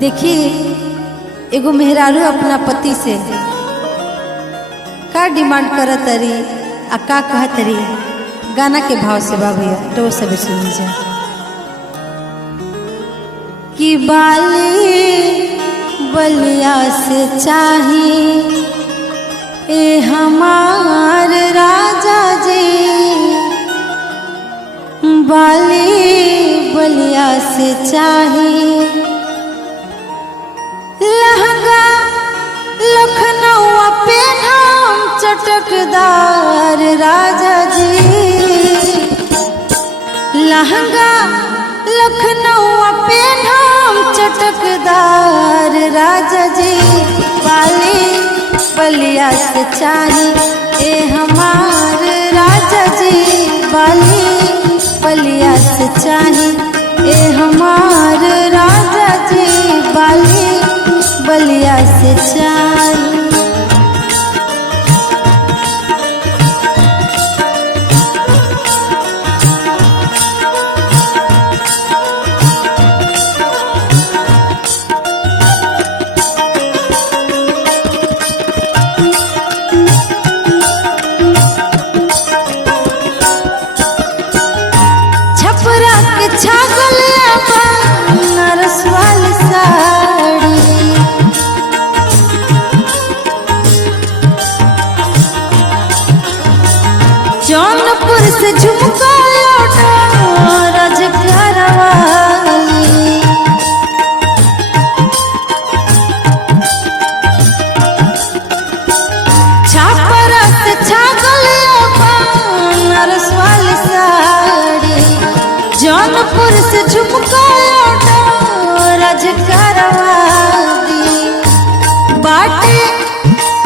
देखिए एगो मेहरारू अपना पति से का डिमांड करत तरी आ का कहत तरी गाना के भाव से बा भैया तो सब सुन जा कि बाली बलिया से चाही ए हमार राजा जी, बाली बलिया से चाही लहंगा लखनऊ पे नाम चटकदार राजा जी, लहंगा लखनऊ पे नाम चटकदार राजा जी, बाली बलिया से चाही ए हमार राजा जी, बाली बलिया से चाही ए हमार राजा जी, बाली बलिया से चाही। छपरा के छागल नरस वाली साड़ी, जौनपुर से झुमका लौटा राजघर वाली, छपरा से छागल नरस वाली साड़ी, जौनपुर से झुमका लौटा राजघर वाली, बाटे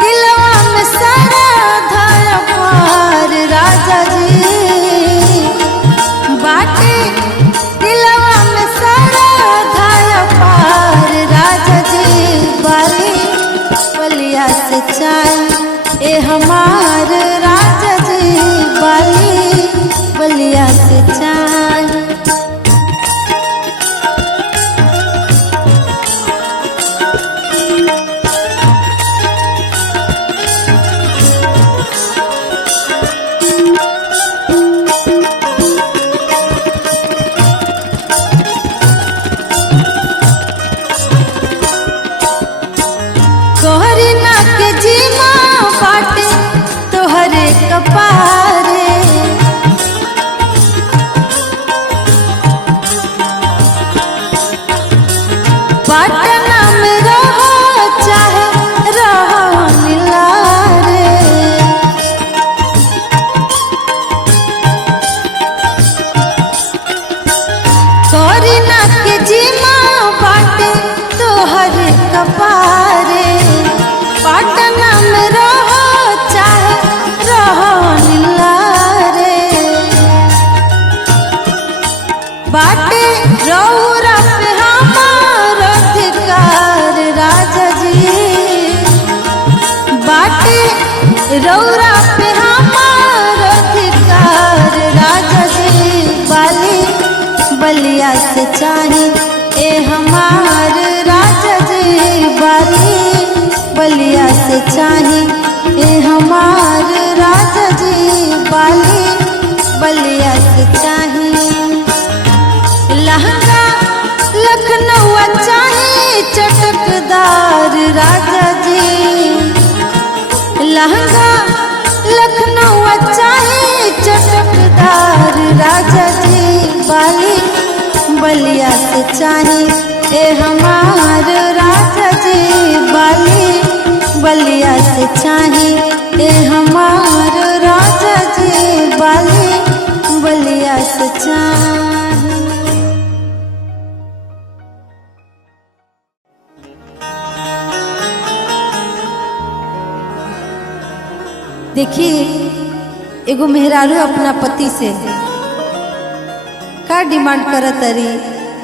दिलवा में सारा धाया पार राजा जी, बाटे दिलवा में सारा धाया पार राजा जी, बाली बलिया से चाही ए हमार राजा जी, बाली बलिया से चाही। तोहरी नाक जीमा बाटे तोहरे कपारे, पटना में रहो चाहे रहो मिलारे, तोहरी नाक जीमा बाटे तोहरे कपारे, पटना में रहो चाहे रहो निलारे, बाटे रौरा पे हमार अधिकार राजा जी, बाटे रौरा पे हमार अधिकार राजा जी, बाली बलिया से चाही ए हमार राजा जी, बाली बलिया से चाही ए हमार राजा जी, बाली बलिया से चाही, लहंगा लखनऊ चाही चटकदार राजा जी, लहंगा लखनऊ चाही चटकदार राजा जी, बाली बलिया से चाही ए हमार राजा जी, बाली बलिया से चाही ए हमार राजा जी, बाली बलिया से चाही। देखिए एगो मेहरारू अपना पति से का डिमांड करत तरी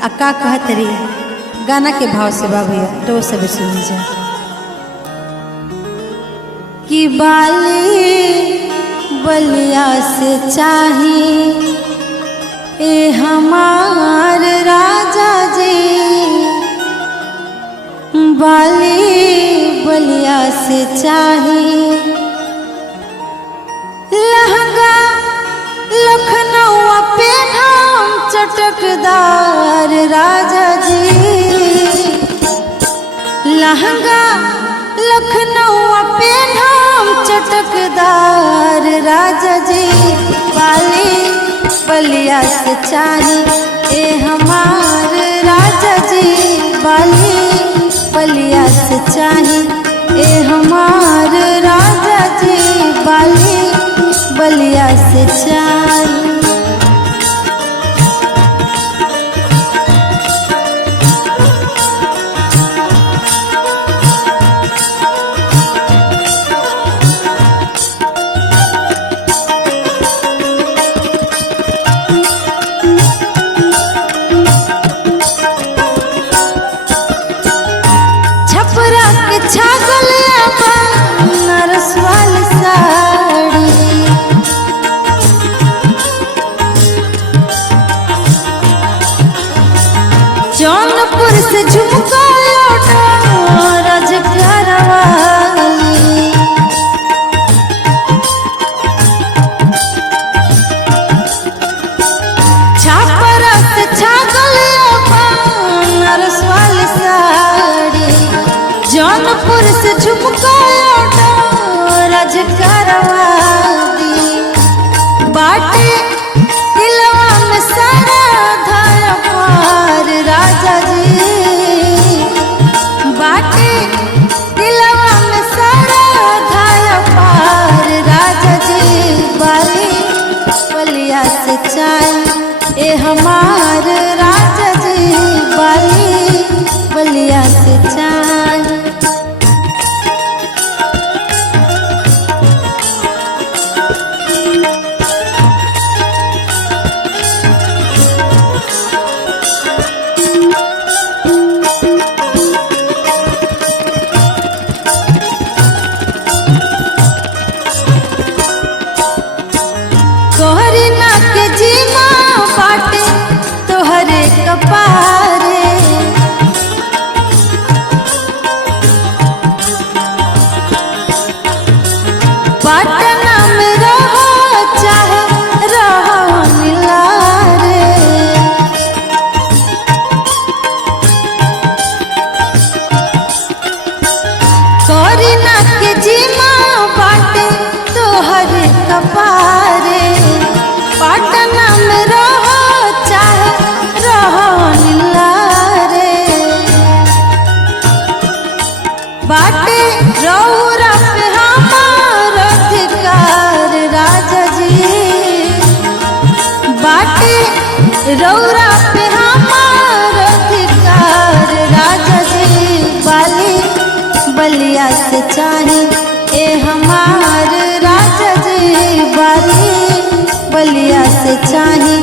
आ का कहत तरी गाना के भाव से बा भैया तो सब सुन जा कि बाली बलिया से चाही ए हमार राजा जी, से चाहिए लहंगा लखनऊ पे नाम चटकदार राजा जी। लहंगा लखनऊ पे नाम चटकदार राजा जी। बाली बलिया से चाहिए ए हमार राजा जी। बाली बलिया से चाहिए ए हमार राजा जी। बाली बलिया से चाहिए। छपरा के छागल नरस वाली साड़ी जौनपुर से झुमका लौटा राजप्यार वाली। छपरा से छागल नरस वाली साड़ी जौनपुर से झुमका लौटा राजप्यार वाली। बाटे दिलवा में सारा धाया पार राजा जी। बाटे दिलवा में सारा धाया पार राजा जी। बाली बलिया से चाहिए ए हमार राजा जी। बाली बलिया से चाहिए। तोहरी ना के जीमा बाटे तोहरे कपारे। पटना में रहो चाहे रहो मिलारे। तोहरी ना के जीमा बाटे तोहरे कपारे। पटना में रहो चाहे रहो निलारे। बाटे रौरा पे हमार अधिकार राजा जी। बाटे रौरा पे हमार अधिकार राजा जी। बाली बलिया से चाहिए ए हमार राजा जी। बाली बलिया से चाहिए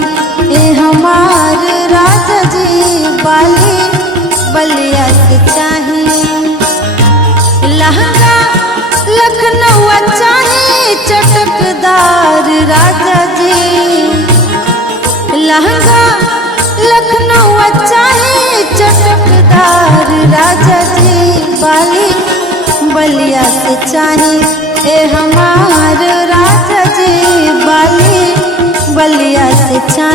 ए हमार राजा जी। बाली बलिया से चाहिए। लहंगा लखनऊ चाहिए चटकदार राजा जी। लहंगा लखनऊ चाहिए चटकदार राजा जी। बाली बलिया से चाहिए ए हमार राजा जी। बाली बलिया से चाहिए।